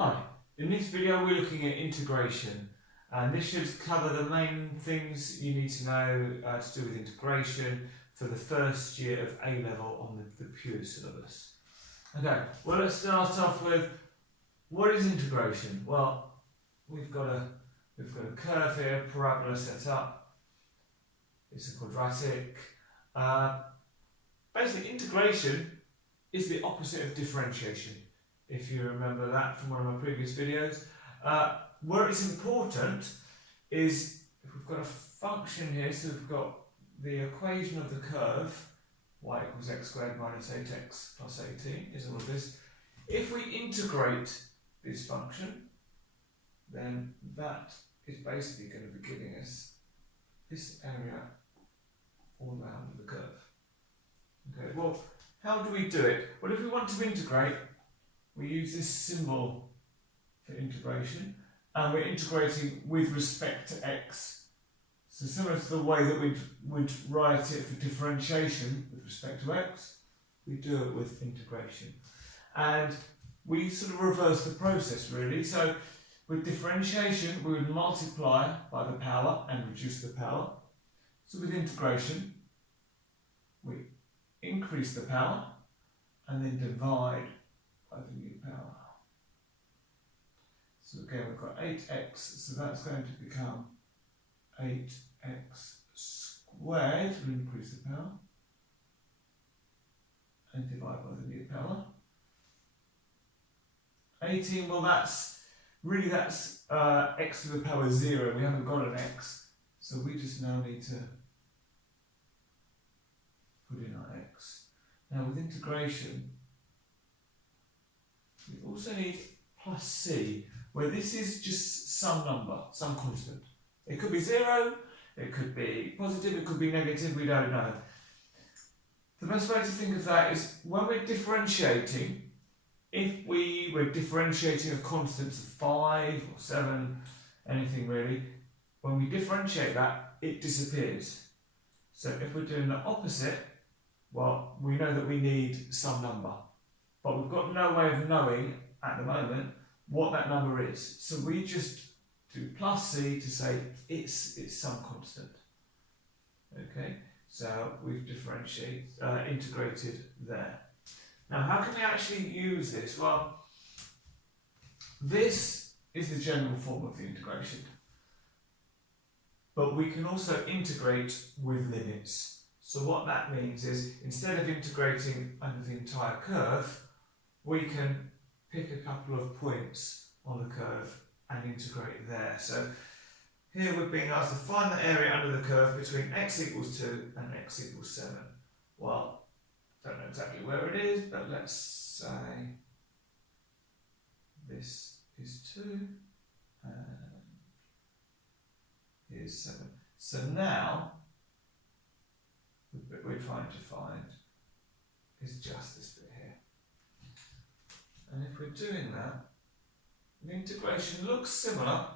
Hi, in this video we're looking at integration, and this should cover the main things you need to know to do with integration for the first year of A-level on the pure syllabus. Okay, well, let's start off with what is integration? Well, we've got a curve here, parabola set up. It's a quadratic. Basically, integration is the opposite of differentiation, if you remember that from one of my previous videos. Where it's important is if we've got a function here, so we've got the equation of the curve, y equals x squared minus 8x plus 18 is all of this. If we integrate this function, then that is basically going to be giving us this area all around the curve. Okay, well, how do we do it? Well, if we want to integrate, we use this symbol for integration, and we're integrating with respect to x. So similar to the way that we'd write it for differentiation with respect to x, we do it with integration. And we sort of reverse the process really. So with differentiation, we would multiply by the power and reduce the power. So with integration, we increase the power and then divide by the new power. So again, we've got 8x, so that's going to become 8x squared, we increase the power, and divide by the new power. 18, well that's x to the power 0, we haven't got an x, so we just now need to put in our x. Now with integration, we also need plus c, where this is just some number, some constant. It could be 0, it could be positive, it could be negative, we don't know. The best way to think of that is when we're differentiating, if we were differentiating a constant of 5 or 7, anything really, when we differentiate that, it disappears. So if we're doing the opposite, well, we know that we need some number, but we've got no way of knowing at the moment what that number is. So we just do plus c to say it's some constant. Okay, so we've integrated there. Now, how can we actually use this? Well, this is the general form of the integration, but we can also integrate with limits. So what that means is, instead of integrating under the entire curve, we can pick a couple of points on the curve and integrate there. So here we're being asked to find the area under the curve between x equals 2 and x equals 7. Well, I don't know exactly where it is, but let's say this is 2 and here's 7. So now the bit we're trying to find is just this bit here. And if we're doing that, the integration looks similar,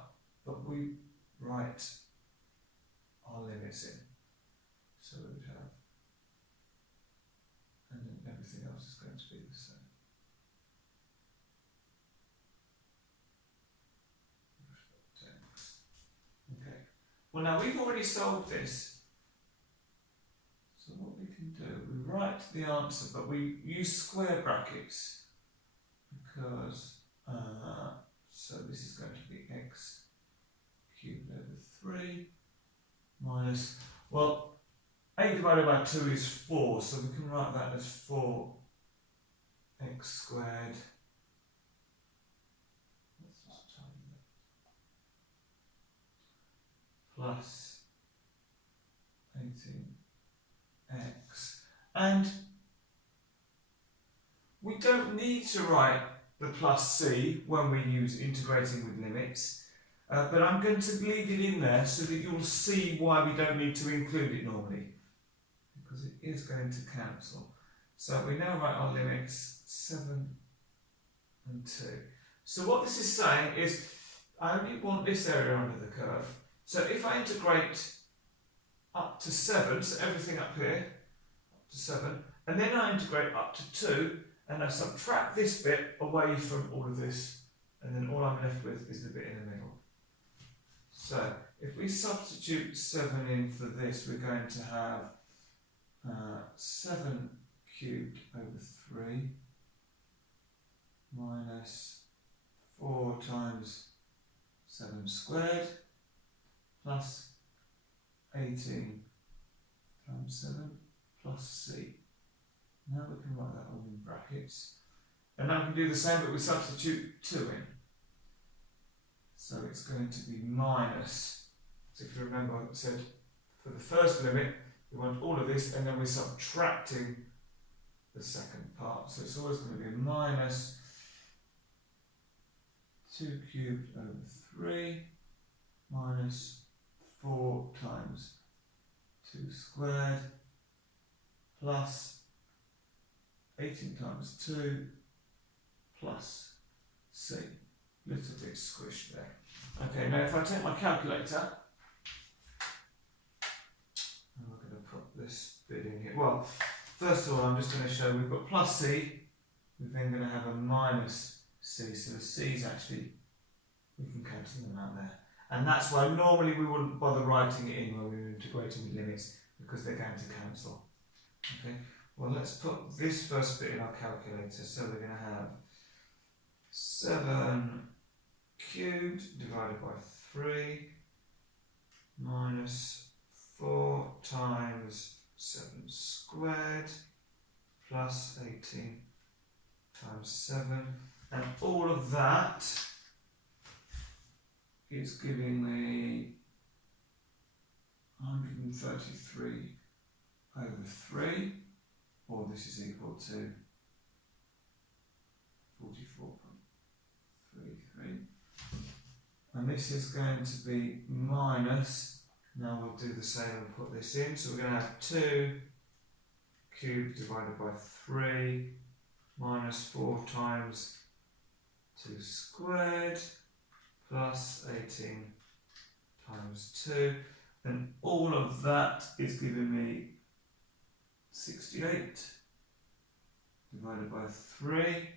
but we write our limits in. So we would have, and then everything else is going to be the same. Okay. Well, now we've already solved this. So what we can do, we write the answer, but we use square brackets because so this is going to be x cubed over 3 minus, well, 8 divided by 2 is 4, so we can write that as 4x squared. Plus 18x, and we don't need to write the plus c when we use integrating with limits, but I'm going to leave it in there so that you'll see why we don't need to include it normally, because it is going to cancel. So we now write our limits 7 and 2. So what this is saying is I only want this area under the curve. So if I integrate up to 7, so everything up here, up to 7, and then I integrate up to 2, and I subtract this bit away from all of this and then all I'm left with is the bit in the middle. So if we substitute 7 in for this, we're going to have 7 cubed over 3 minus 4 times 7 squared plus 18 times 7 plus c. Now we can write that all in brackets. And now we can do the same, but we substitute 2 in. So it's going to be minus, so if you remember I said for the first limit we want all of this and then we're subtracting the second part. So it's always going to be minus 2 cubed over 3 minus 4 times 2 squared plus 18 times 2 plus c. Little bit squished there. Okay, now if I take my calculator, and we're going to put this bit in here. Well, first of all, I'm just going to show we've got plus c, we're then going to have a minus c, so the c's actually, we can cancel them out there. And that's why normally we wouldn't bother writing it in when we were integrating with limits, because they're going to cancel. Okay, well let's put this first bit in our calculator, so we're going to have 7 cubed divided by 3 minus 4 times 7 squared plus 18 times 7, and all of that is giving me 133 over 3, or this is equal to 44.33, and this is going to be minus, now we'll do the same and put this in, so we're going to have 2 cubed divided by 3 minus 4 times 2 squared plus 18 times 2, and all of that is giving me 68 divided by 3,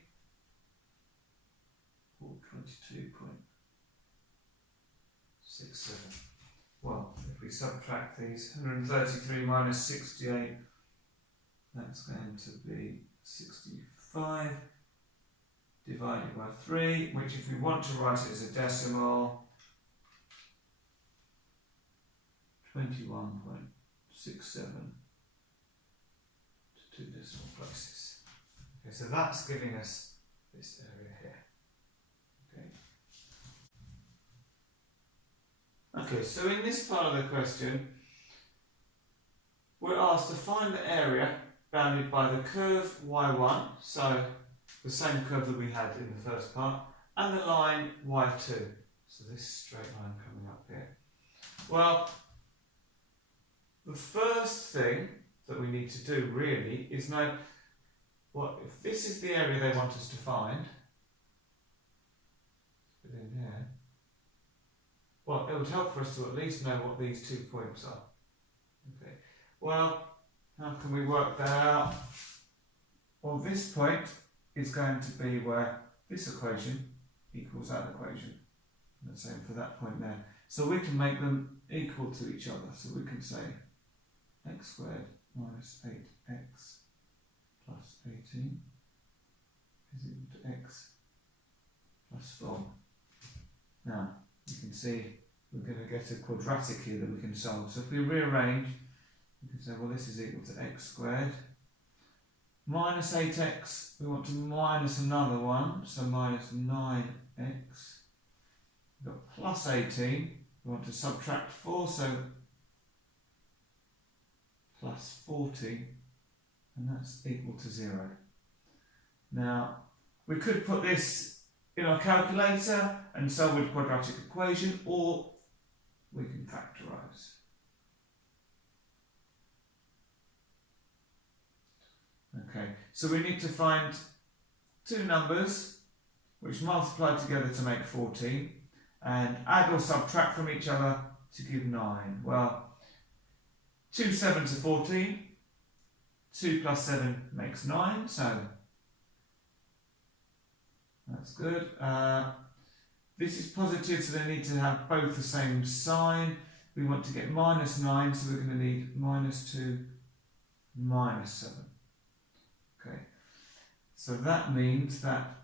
or 22.67. Well, if we subtract these, 133 minus 68, that's going to be 65 divided by 3, which if we want to write it as a decimal, 21.67 to 2 decimal places. Okay, so that's giving us this area here. Okay, so in this part of the question, we're asked to find the area bounded by the curve y1, so the same curve that we had in the first part, and the line y2, so this straight line coming up here. Well, the first thing that we need to do really is know what if this is the area they want us to find. Put it in here. Well, it would help for us to at least know what these 2 points are. Okay. Well, how can we work that out? Well, this point is going to be where this equation equals that equation. And the same for that point there. So we can make them equal to each other. So we can say x squared minus 8x plus 18 is equal to x plus 4. Now, you can see we're going to get a quadratic here that we can solve. So if we rearrange, we can say, well, this is equal to x squared. Minus 8x, we want to minus another one, so minus 9x. We've got plus 18, we want to subtract 4, so plus 40, and that's equal to 0. Now, we could put this in our calculator and solve with a quadratic equation, or we can factorise. Okay, so we need to find 2 numbers which multiply together to make 14 and add or subtract from each other to give 9. Well, 2 7s are 14, 2 plus 7 makes 9, so that's good. This is positive, so they need to have both the same sign. We want to get minus 9, so we're going to need minus 2, minus 7. Okay, so that means that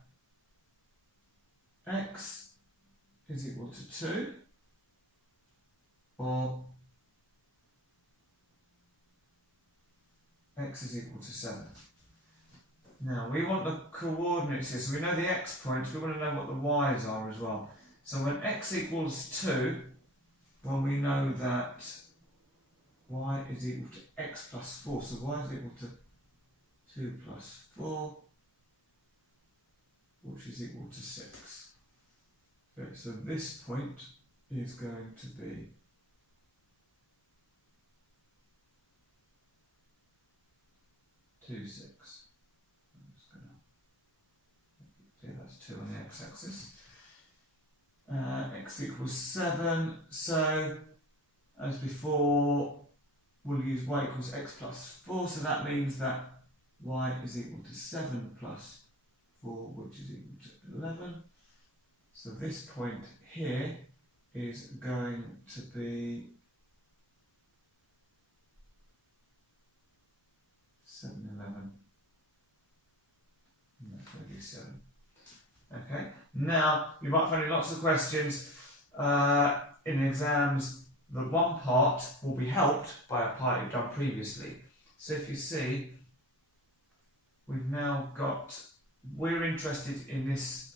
x is equal to 2, or x is equal to 7. Now, we want the coordinates here, so we know the x points, we want to know what the y's are as well. So when x equals 2, well, we know that y is equal to x plus 4, so y is equal to 2 plus 4, which is equal to 6. Okay, so this point is going to be 2, 6. That's 2 on the x-axis. X equals 7, so as before we'll use y equals x plus 4, so that means that y is equal to 7 plus 4, which is equal to 11. So this point here is going to be 7, 11. And that's going to be 7. Okay, now you might find lots of questions in exams. The one part will be helped by a part you've done previously. So if you see, we've now got, we're interested in this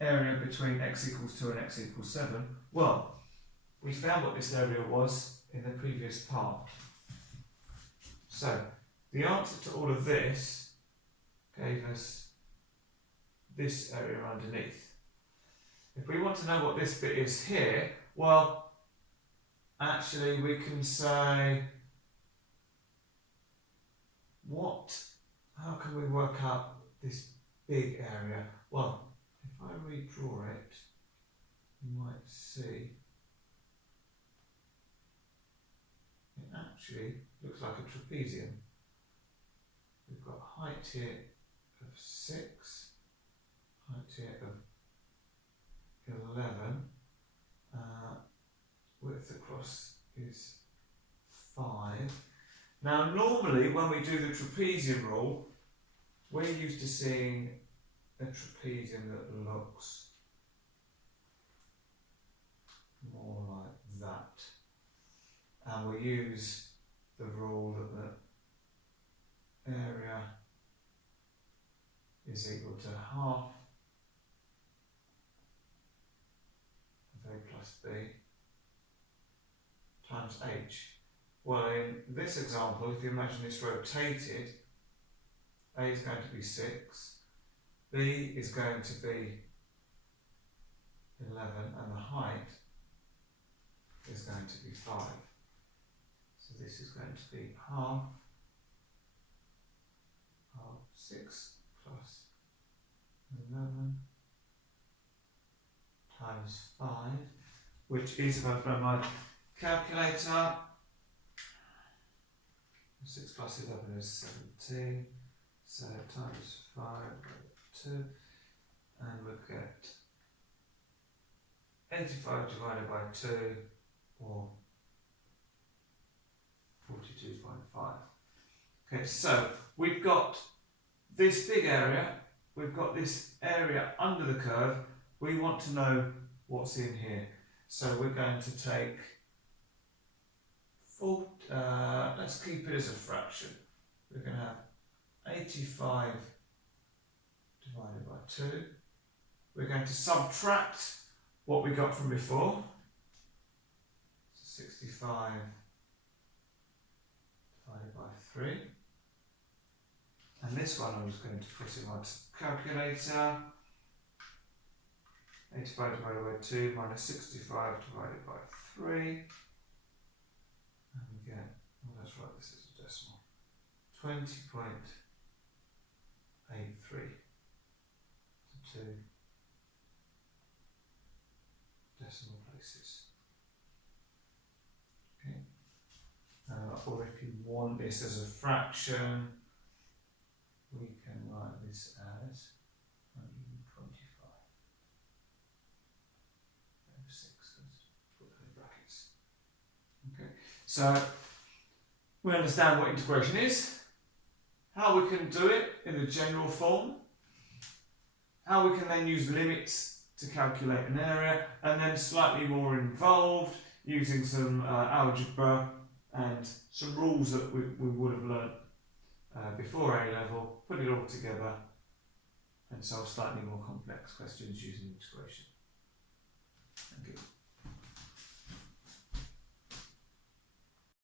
area between x equals 2 and x equals 7. Well, we found what this area was in the previous part. So the answer to all of this gave us this area underneath. If we want to know what this bit is here, well, actually we can say, how can we work out this big area? Well, if I redraw it, you might see it actually looks like a trapezium. We've got height here of 6, height here of 11, width across is 5. Now normally when we do the trapezium rule, we're used to seeing a trapezium that looks more like that, and we use the rule that the area is equal to half of a plus b times h. Well, in this example, if you imagine this rotated, a is going to be 6, b is going to be 11, and the height is going to be 5. So this is going to be half of 6 plus 11 times 5, which is, if I put my calculator, 6 plus 11 is 17, so times 5 by 2, and we'll get 85 divided by 2, or 42.5. Okay, so we've got this big area, we've got this area under the curve, we want to know what's in here. So we're going to take, let's keep it as a fraction. We're going to have 85 divided by 2. We're going to subtract what we got from before. So 65 divided by 3. And this one I'm just going to put in my calculator. 85 divided by 2 minus 65 divided by 3. And we get, well, let's write this as a decimal, 20.83 to 2 decimal places. Okay. Or if you want this as a fraction, we can write this as 125. So we understand what integration is, how we can do it in the general form, how we can then use limits to calculate an area, and then slightly more involved using some algebra and some rules that we would have learnt before A level, put it all together and solve slightly more complex questions using integration. Thank you.